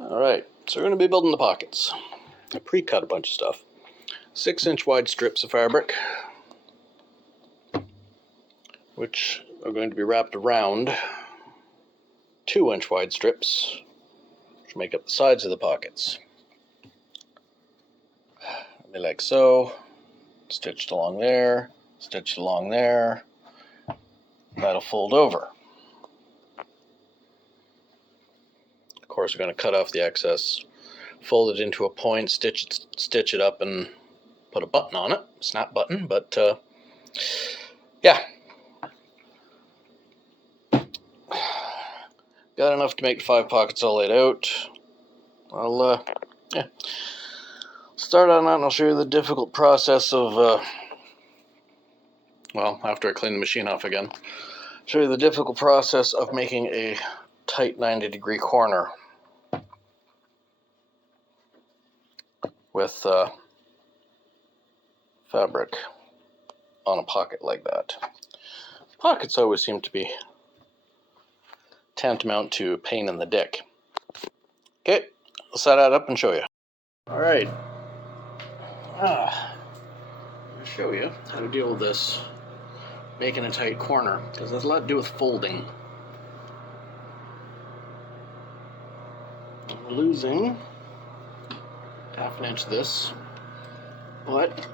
Alright, so we're going to be building the pockets. I pre-cut a bunch of stuff. 6-inch wide strips of fabric, which are going to be wrapped around 2-inch wide strips, which make up the sides of the pockets. Be like so, stitched along there, stitched along there. That'll fold over. Of course, we're going to cut off the excess, fold it into a point, stitch it up, and put a button on it. Snap button, but yeah. Got enough to make 5 pockets all laid out. I'll start on that and I'll show you the difficult process of, well, after I clean the machine off again, show you the difficult process of making a tight 90-degree corner with fabric on a pocket like that. Pockets always seem to be tantamount to a pain in the dick. Okay, I'll set that up and show you. Alright. I'll show you how to deal with this making a tight corner, because there's a lot to do with folding. We're losing ½ inch of this, but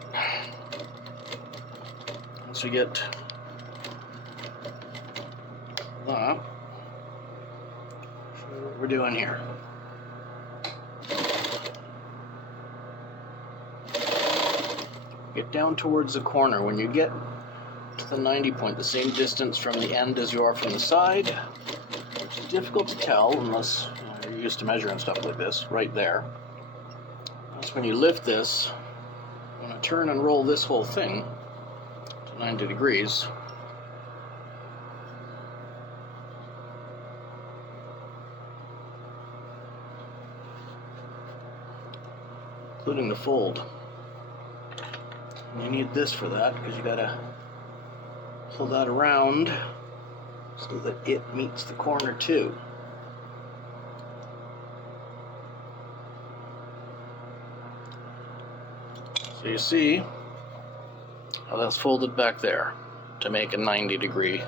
once we get that, show you what we're doing here. Get down towards the corner. When you get to the 90 point, the same distance from the end as you are from the side, which is difficult to tell unless you're used to measuring stuff like this, right there. That's when you lift this. I'm going to turn and roll this whole thing to 90 degrees. Including the fold. And you need this for that, because you gotta pull that around so that it meets the corner too. So you see how that's folded back there to make a 90-degree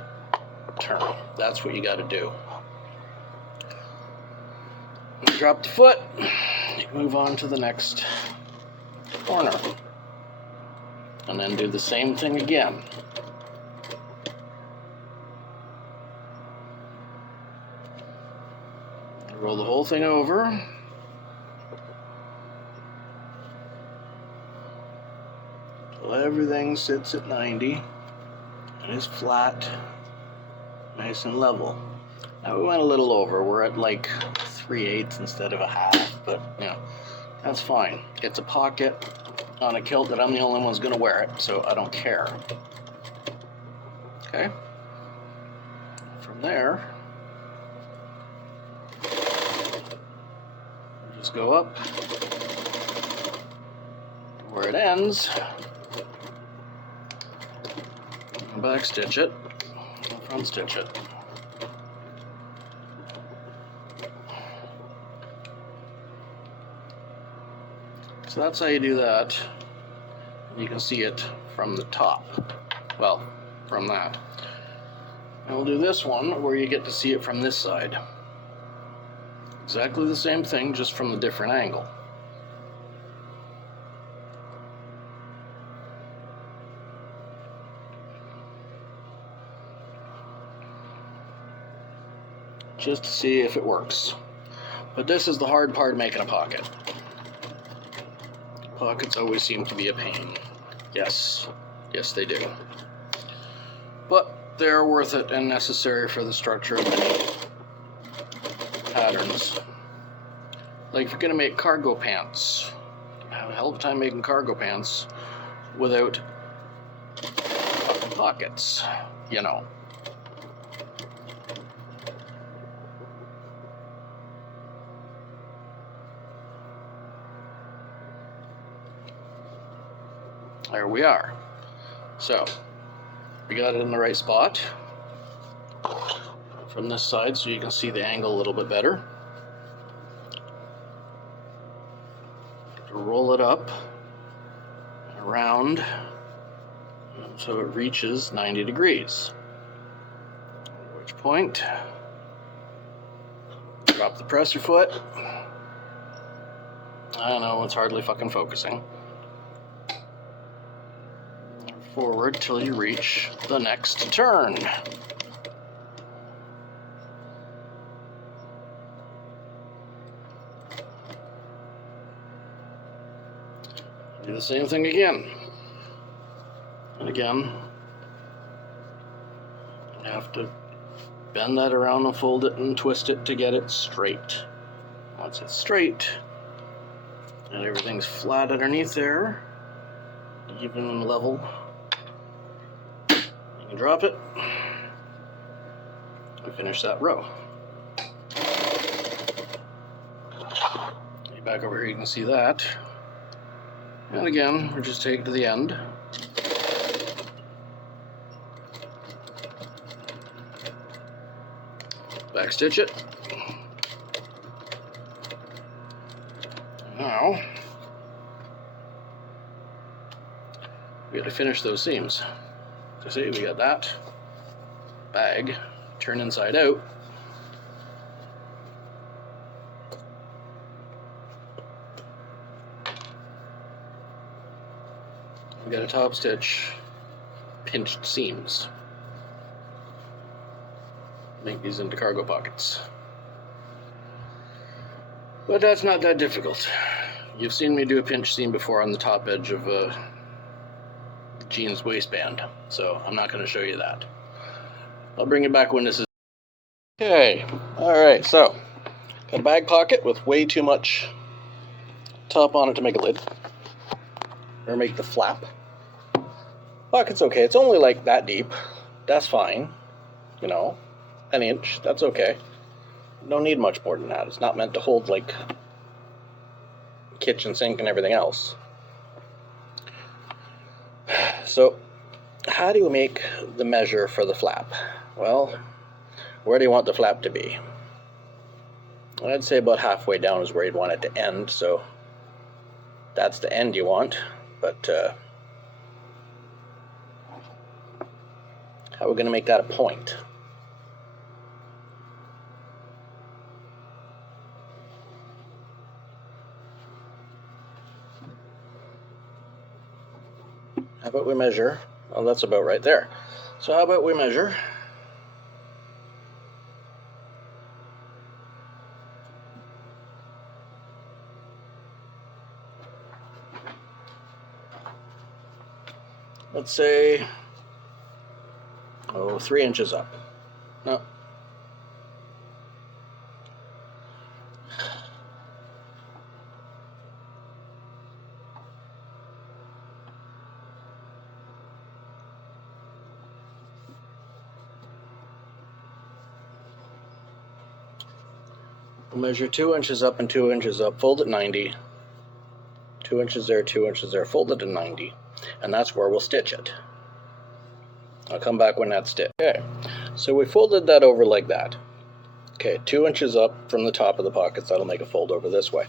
turn. That's what you gotta do. When you drop the foot, you move on to the next corner. And then do the same thing again. Roll the whole thing over. Till everything sits at 90 and is flat, nice and level. Now we went a little over. We're at like 3/8 instead of a half, but you know, that's fine. It's a pocket on a kilt that I'm the only one's gonna wear it, so I don't care. Okay? From there, just go up where it ends, and back stitch it, and front stitch it. So that's how you do that. You can see it from the top. Well, from that. And we'll do this one where you get to see it from this side. Exactly the same thing, just from a different angle. Just to see if it works. But this is the hard part of making a pocket. Pockets always seem to be a pain. Yes, they do. But they're worth it and necessary for the structure of many patterns. Like if you're gonna make cargo pants, I have a hell of a time making cargo pants without pockets, you know. There we are. So, we got it in the right spot from this side so you can see the angle a little bit better. to roll it up and around so it reaches 90 degrees. At which point, drop the presser foot. I don't know, it's hardly fucking focusing. Forward till you reach the next turn. Do the same thing again. And again, you have to bend that around and fold it and twist it to get it straight. Once it's straight and everything's flat underneath there, even and level, you can drop it and finish that row. Back over here you can see that. And again, we'll just take it to the end. Back stitch it. Now, we got to finish those seams. So see, we got that bag, turn inside out. We got a top stitch, pinched seams. Make these into cargo pockets. But that's not that difficult. You've seen me do a pinch seam before on the top edge of a jeans waistband, so I'm not going to show you that. I'll bring it back when this is... Okay, alright, so got a bag pocket with way too much top on it to make a lid, or make the flap. Pocket's okay, it's only like that deep, that's fine, you know, an inch, that's okay. Don't need much more than that. It's not meant to hold like kitchen sink and everything else. So how do you make the measure for the flap? Well, where do you want the flap to be? I'd say about halfway down is where you'd want it to end, so that's the end you want. But how are we going to make that a point? How about we measure? Well, that's about right there. So how about we measure let's say 3 inches up. No. We'll measure 2 inches up and 2 inches up, fold at 90. 2 inches there, 2 inches there, fold it at 90. And that's where we'll stitch it. I'll come back when that's stitched. Okay, so we folded that over like that. Okay, 2 inches up from the top of the pockets, that'll make a fold over this way.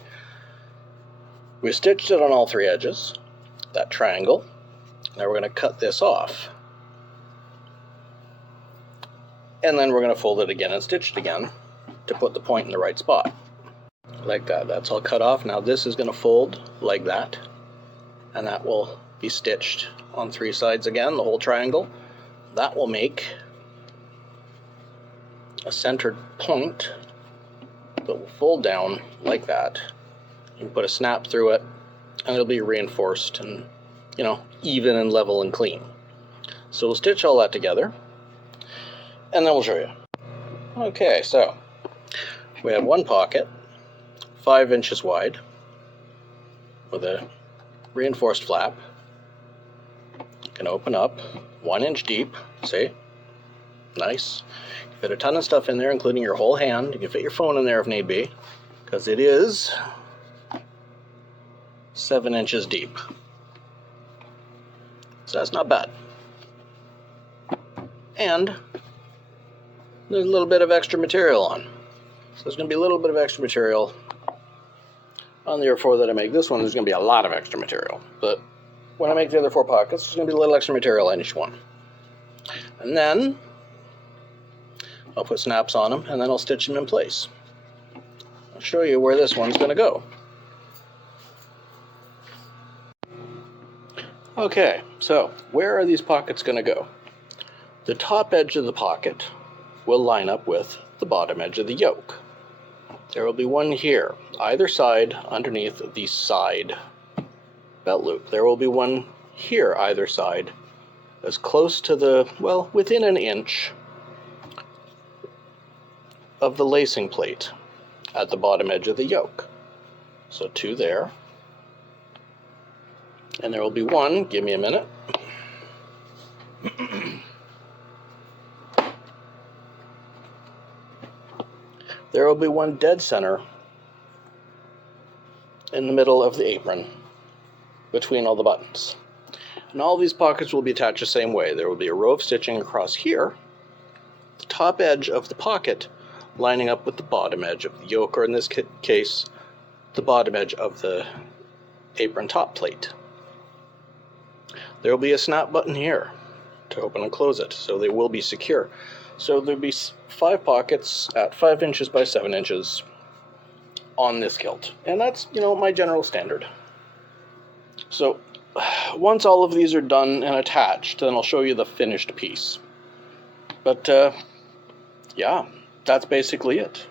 We stitched it on all 3 edges, that triangle. Now we're going to cut this off. And then we're going to fold it again and stitch it again to put the point in the right spot. Like that, that's all cut off. Now this is going to fold like that. And that will be stitched on 3 sides again, the whole triangle. That will make a centered point that will fold down like that. You can put a snap through it and it'll be reinforced and, you know, even and level and clean. So we'll stitch all that together and then we'll show you. Okay, so we have one pocket 5 inches wide with a reinforced flap. You can open up 1 inch deep, see? Nice. You fit a ton of stuff in there, including your whole hand. You can fit your phone in there if need be, because it is 7 inches deep. So that's not bad. And there's a little bit of extra material on. So there's going to be a little bit of extra material On the other 4 that I make this one, there's going to be a lot of extra material. But when I make the other 4 pockets, there's going to be a little extra material on each one. And then I'll put snaps on them, and then I'll stitch them in place. I'll show you where this one's going to go. Okay, so where are these pockets going to go? The top edge of the pocket will line up with the bottom edge of the yoke. There will be one here, either side, underneath the side belt loop. There will be one here, either side, as close to the, well, within an inch of the lacing plate at the bottom edge of the yoke. So 2 there. And there will be one, give me a minute. There will be one dead center in the middle of the apron between all the buttons. And all these pockets will be attached the same way. There will be a row of stitching across here, the top edge of the pocket lining up with the bottom edge of the yoke, or in this case, the bottom edge of the apron top plate. There will be a snap button here to open and close it, so they will be secure. So there'll be 5 pockets at 5 inches by 7 inches on this kilt. And that's, my general standard. So once all of these are done and attached, then I'll show you the finished piece. But yeah, that's basically it.